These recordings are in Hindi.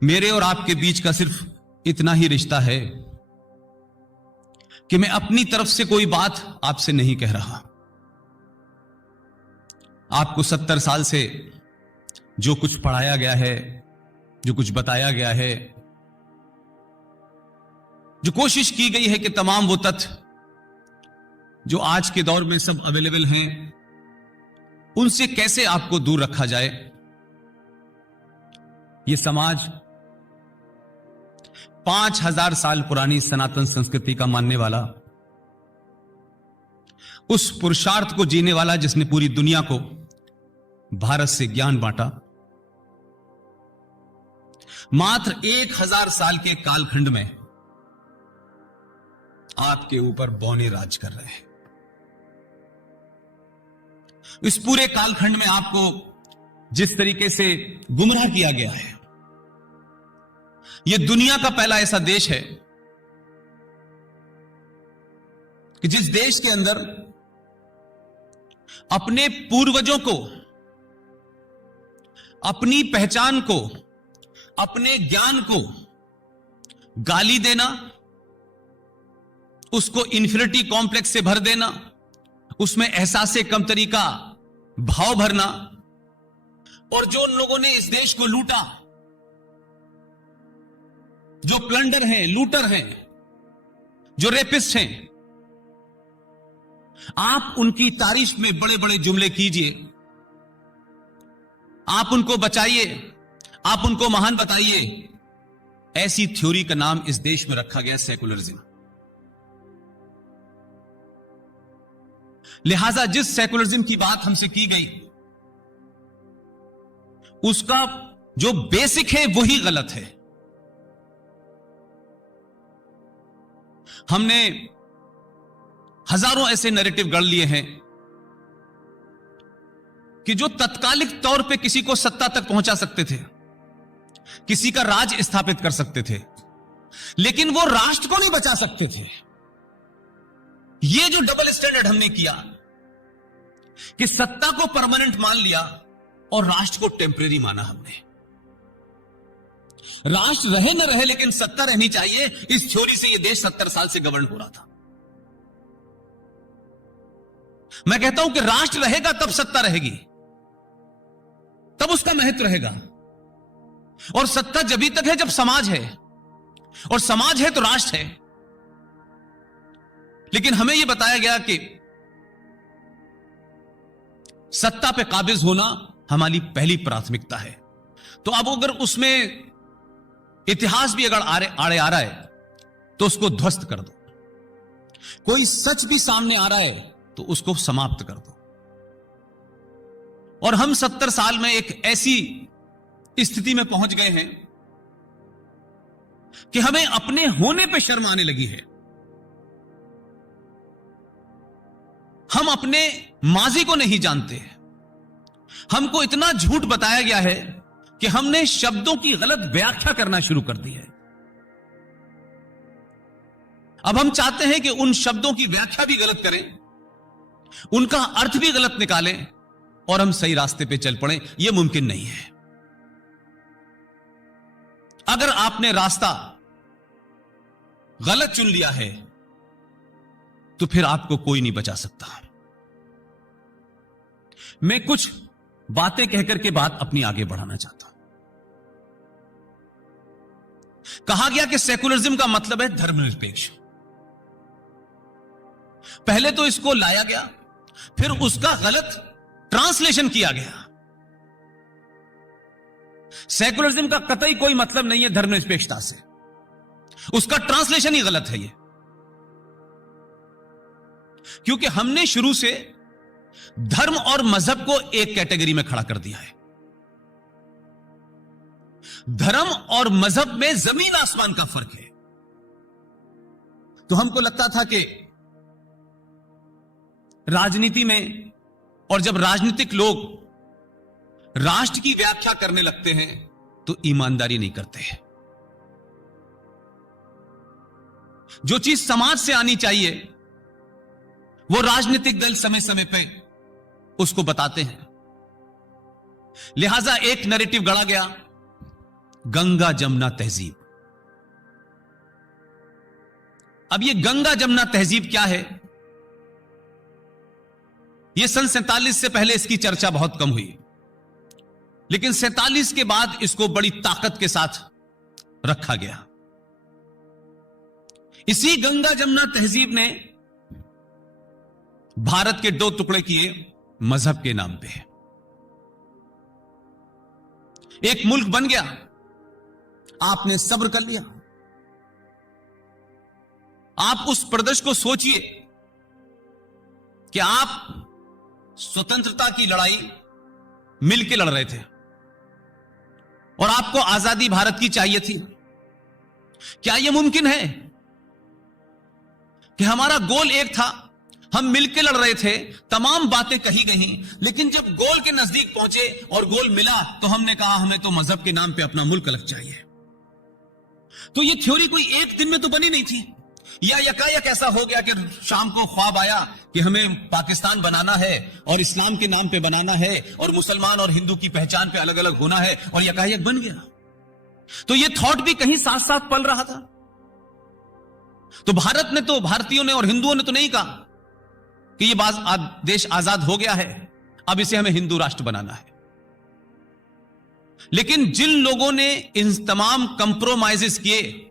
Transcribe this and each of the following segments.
मेरे और आपके बीच का सिर्फ इतना ही रिश्ता है कि मैं अपनी तरफ से कोई बात आपसे नहीं कह रहा। आपको 70 साल से जो कुछ पढ़ाया गया है, जो कुछ बताया गया है, जो कोशिश की गई है कि तमाम वो तथ्य जो आज के दौर में सब अवेलेबल हैं, उनसे कैसे आपको दूर रखा जाए। यह समाज 5000 साल पुरानी सनातन संस्कृति का मानने वाला, उस पुरुषार्थ को जीने वाला जिसने पूरी दुनिया को भारत से ज्ञान बांटा, मात्र 1000 साल के कालखंड में आपके ऊपर बौने राज कर रहे हैं। इस पूरे कालखंड में आपको जिस तरीके से गुमराह किया गया है, यह दुनिया का पहला ऐसा देश है कि जिस देश के अंदर अपने पूर्वजों को, अपनी पहचान को, अपने ज्ञान को गाली देना, उसको इंफिनिटी कॉम्प्लेक्स से भर देना, उसमें एहसासे कमतरी का भाव भरना, और जो उन लोगों ने इस देश को लूटा, जो प्लंडर हैं, लूटर हैं, जो रेपिस्ट हैं, आप उनकी तारीफ में बड़े बड़े जुमले कीजिए, आप उनको बचाइए, आप उनको महान बताइए। ऐसी थ्योरी का नाम इस देश में रखा गया सेकुलरिज्म। लिहाजा जिस सेकुलरिज्म की बात हमसे की गई, उसका जो बेसिक है वही गलत है। हमने हजारों ऐसे नैरेटिव गढ़ लिए हैं कि जो तत्कालिक तौर पे किसी को सत्ता तक पहुंचा सकते थे, किसी का राज स्थापित कर सकते थे, लेकिन वो राष्ट्र को नहीं बचा सकते थे। ये जो डबल स्टैंडर्ड हमने किया कि सत्ता को परमानेंट मान लिया और राष्ट्र को टेम्परेरी माना हमने। राष्ट्र रहे न रहे लेकिन सत्ता रहनी चाहिए, इस थ्योरी से यह देश 70 साल से गवर्न हो रहा था। मैं कहता हूं कि राष्ट्र रहेगा तब सत्ता रहेगी, तब उसका महत्व रहेगा। और सत्ता जब तक है जब समाज है, और समाज है तो राष्ट्र है। लेकिन हमें यह बताया गया कि सत्ता पे काबिज होना हमारी पहली प्राथमिकता है। तो अब अगर उसमें इतिहास भी अगर आड़े आ रहा है तो उसको ध्वस्त कर दो, कोई सच भी सामने आ रहा है तो उसको समाप्त कर दो। और हम 70 साल में एक ऐसी स्थिति में पहुंच गए हैं कि हमें अपने होने पे शर्म आने लगी है। हम अपने माजी को नहीं जानते। हमको इतना झूठ बताया गया है कि हमने शब्दों की गलत व्याख्या करना शुरू कर दी है। अब हम चाहते हैं कि उन शब्दों की व्याख्या भी गलत करें, उनका अर्थ भी गलत निकालें और हम सही रास्ते पे चल पड़े। यह मुमकिन नहीं है। अगर आपने रास्ता गलत चुन लिया है तो फिर आपको कोई नहीं बचा सकता। मैं कुछ बातें कहकर के बात अपनी आगे बढ़ाना चाहता हूं। कहा गया कि सेकुलरिज्म का मतलब है धर्मनिरपेक्ष। पहले तो इसको लाया गया, फिर उसका गलत ट्रांसलेशन किया गया। सेकुलरिज्म का कतई कोई मतलब नहीं है धर्मनिरपेक्षता से, उसका ट्रांसलेशन ही गलत है। ये क्योंकि हमने शुरू से धर्म और मजहब को एक कैटेगरी में खड़ा कर दिया है। धर्म और मजहब में जमीन आसमान का फर्क है। तो हमको लगता था कि राजनीति में, और जब राजनीतिक लोग राष्ट्र की व्याख्या करने लगते हैं तो ईमानदारी नहीं करते हैं। जो चीज समाज से आनी चाहिए वो राजनीतिक दल समय समय पे उसको बताते हैं। लिहाजा एक नैरेटिव गढ़ा गया गंगा जमुना तहजीब। अब ये गंगा जमुना तहजीब क्या है? ये सन 47 से पहले इसकी चर्चा बहुत कम हुई, लेकिन 47 के बाद इसको बड़ी ताकत के साथ रखा गया। इसी गंगा जमुना तहजीब ने भारत के दो टुकड़े किए मजहब के नाम पे। एक मुल्क बन गया, आपने सब्र कर लिया। आप उस प्रदेश को सोचिए कि आप स्वतंत्रता की लड़ाई मिलकर लड़ रहे थे और आपको आजादी भारत की चाहिए थी। क्या यह मुमकिन है कि हमारा गोल एक था, हम मिलकर लड़ रहे थे, तमाम बातें कही गई, लेकिन जब गोल के नजदीक पहुंचे और गोल मिला तो हमने कहा हमें तो मजहब के नाम पे अपना मुल्क अलग चाहिए। तो ये थ्योरी कोई एक दिन में तो बनी नहीं थी, या यकायक ऐसा हो गया कि शाम को ख्वाब आया कि हमें पाकिस्तान बनाना है और इस्लाम के नाम पे बनाना है और मुसलमान और हिंदू की पहचान पे अलग अलग होना है, और यकायक बन गया। तो ये थॉट भी कहीं साथ साथ पल रहा था। तो भारत ने तो, भारतीयों ने और हिंदुओं ने तो नहीं कहा कि ये देश आजाद हो गया है, अब इसे हमें हिंदू राष्ट्र बनाना है। लेकिन जिन लोगों ने इन तमाम कंप्रोमाइजेस किए,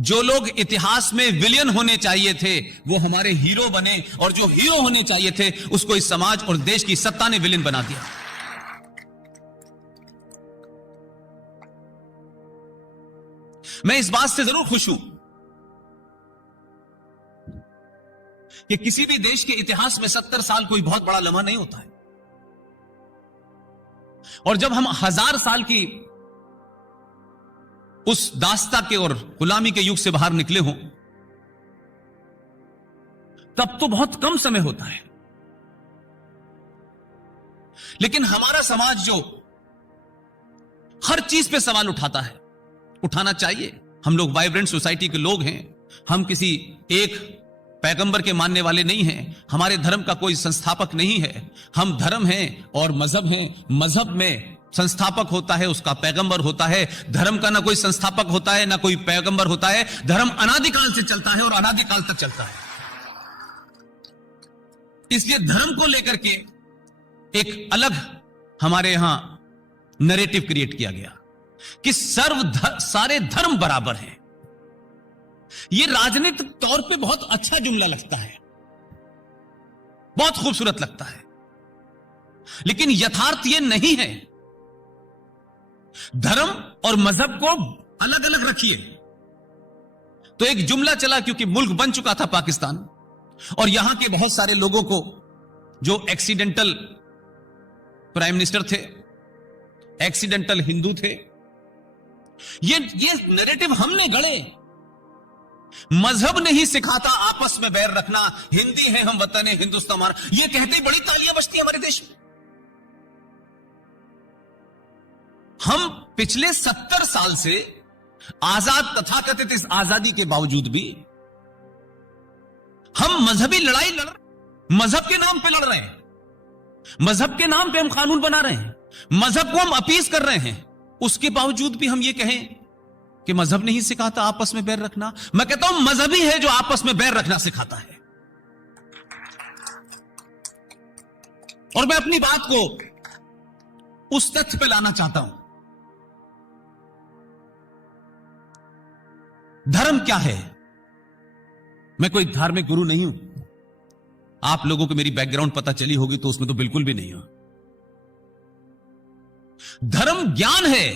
जो लोग इतिहास में विलियन होने चाहिए थे वो हमारे हीरो बने, और जो हीरो होने चाहिए थे उसको इस समाज और देश की सत्ता ने विलेन बना दिया। मैं इस बात से जरूर खुश हूं कि किसी भी देश के इतिहास में 70 साल कोई बहुत बड़ा लम्हा नहीं होता है, और जब हम 1000 साल की उस दास्ता के और गुलामी के युग से बाहर निकले हों तब तो बहुत कम समय होता है। लेकिन हमारा समाज जो हर चीज पे सवाल उठाता है, उठाना चाहिए। हम लोग वाइब्रेंट सोसाइटी के लोग हैं, हम किसी एक पैगंबर के मानने वाले नहीं हैं, हमारे धर्म का कोई संस्थापक नहीं है। हम धर्म हैं और मजहब हैं। मजहब में संस्थापक होता है, उसका पैगंबर होता है। धर्म का ना कोई संस्थापक होता है ना कोई पैगंबर होता है। धर्म अनादिकाल से चलता है और अनादिकाल तक चलता है। इसलिए धर्म को लेकर के एक अलग हमारे यहां नैरेटिव क्रिएट किया गया कि सारे धर्म बराबर हैं। यह राजनीतिक तौर पे बहुत अच्छा जुमला लगता है, बहुत खूबसूरत लगता है, लेकिन यथार्थ यह नहीं है। धर्म और मजहब को अलग अलग रखिए। तो एक जुमला चला, क्योंकि मुल्क बन चुका था पाकिस्तान, और यहां के बहुत सारे लोगों को जो एक्सीडेंटल प्राइम मिनिस्टर थे, एक्सीडेंटल हिंदू थे, ये नैरेटिव हमने गढ़े। मजहब नहीं सिखाता आपस में बैर रखना, हिंदी है हम, वतन है हिंदुस्तान हमारा, ये कहते ही बड़ी तालियां बजती है हमारे देश में। हम पिछले 70 साल से आजाद, तथाकथित इस आजादी के बावजूद भी हम मजहबी लड़ाई लड़ रहे हैं, मजहब के नाम पे लड़ रहे हैं, मजहब के नाम पे हम कानून बना रहे हैं, मजहब को हम अपीज कर रहे हैं। उसके बावजूद भी हम ये कहें कि मजहब नहीं सिखाता आपस में बैर रखना। मैं कहता हूं मजहब ही है जो आपस में बैर रखना सिखाता है। और मैं अपनी बात को उस तथ्य पे लाना चाहता हूं। धर्म क्या है? मैं कोई धार्मिक गुरु नहीं हूं, आप लोगों को मेरी बैकग्राउंड पता चली होगी तो उसमें तो बिल्कुल भी नहीं हो। धर्म ज्ञान है,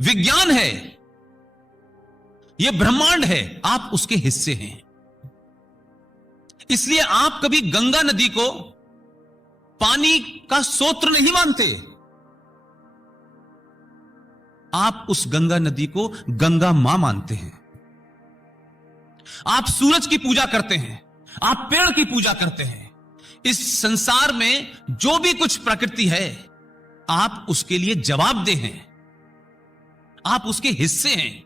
विज्ञान है, यह ब्रह्मांड है, आप उसके हिस्से हैं। इसलिए आप कभी गंगा नदी को पानी का स्रोत नहीं मानते, आप उस गंगा नदी को गंगा मां मानते हैं। आप सूरज की पूजा करते हैं, आप पेड़ की पूजा करते हैं। इस संसार में जो भी कुछ प्रकृति है आप उसके लिए जवाबदेह हैं, आप उसके हिस्से हैं।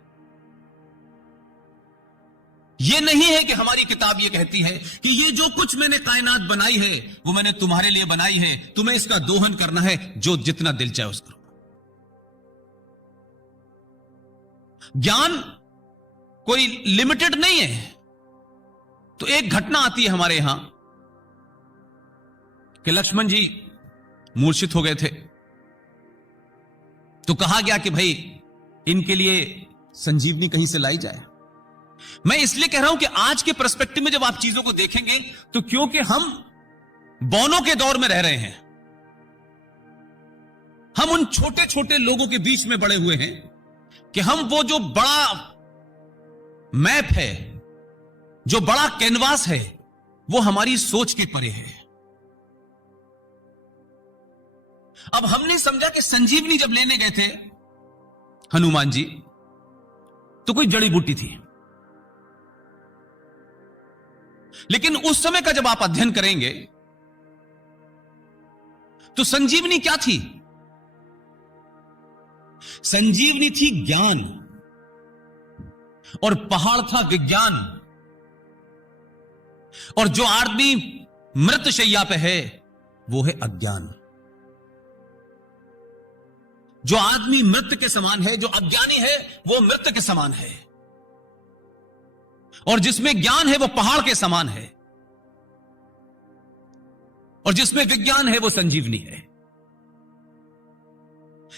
यह नहीं है कि हमारी किताब यह कहती है कि ये जो कुछ मैंने कायनात बनाई है वो मैंने तुम्हारे लिए बनाई है, तुम्हें इसका दोहन करना है, जो जितना दिल चाहे उस करो। ज्ञान कोई लिमिटेड नहीं है। तो एक घटना आती है हमारे यहां कि लक्ष्मण जी मूर्छित हो गए थे, तो कहा गया कि भाई इनके लिए संजीवनी कहीं से लाई जाए। मैं इसलिए कह रहा हूं कि आज के पर्सपेक्टिव में जब आप चीजों को देखेंगे तो क्योंकि हम बौनों के दौर में रह रहे हैं, हम उन छोटे छोटे लोगों के बीच में बड़े हुए हैं कि हम वो जो बड़ा मैप है, जो बड़ा कैनवास है, वो हमारी सोच के परे है। अब हमने समझा कि संजीवनी जब लेने गए थे हनुमान जी, तो कोई जड़ी बूटी थी, लेकिन उस समय का जब आप अध्ययन करेंगे तो संजीवनी क्या थी? संजीवनी थी ज्ञान, और पहाड़ था विज्ञान। और जो आदमी मृत शैया पे है वो है अज्ञान। जो आदमी मृत के समान है, जो अज्ञानी है, वो मृत के समान है। और जिसमें ज्ञान है वो पहाड़ के समान है, और जिसमें विज्ञान है वो संजीवनी है।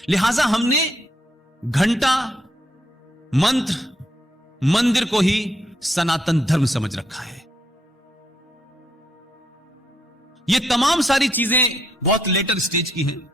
लिहाजा हमने घंटा, मंत्र, मंदिर को ही सनातन धर्म समझ रखा है। ये तमाम सारी चीजें बहुत लेटर स्टेज की हैं।